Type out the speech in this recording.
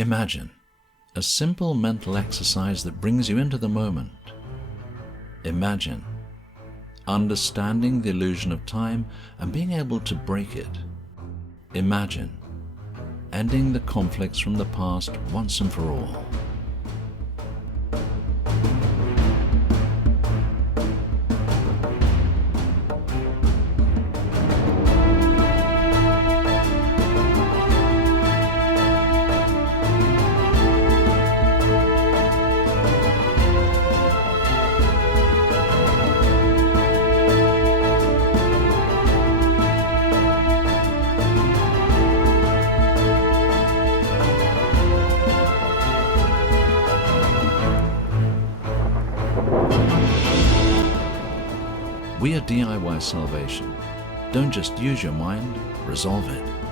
Imagine a simple mental exercise that brings you into the moment. Imagine understanding the illusion of time and being able to break it. Imagine ending the conflicts from the past once and for all. We are DIY Salvation. Don't just use your mind, resolve it.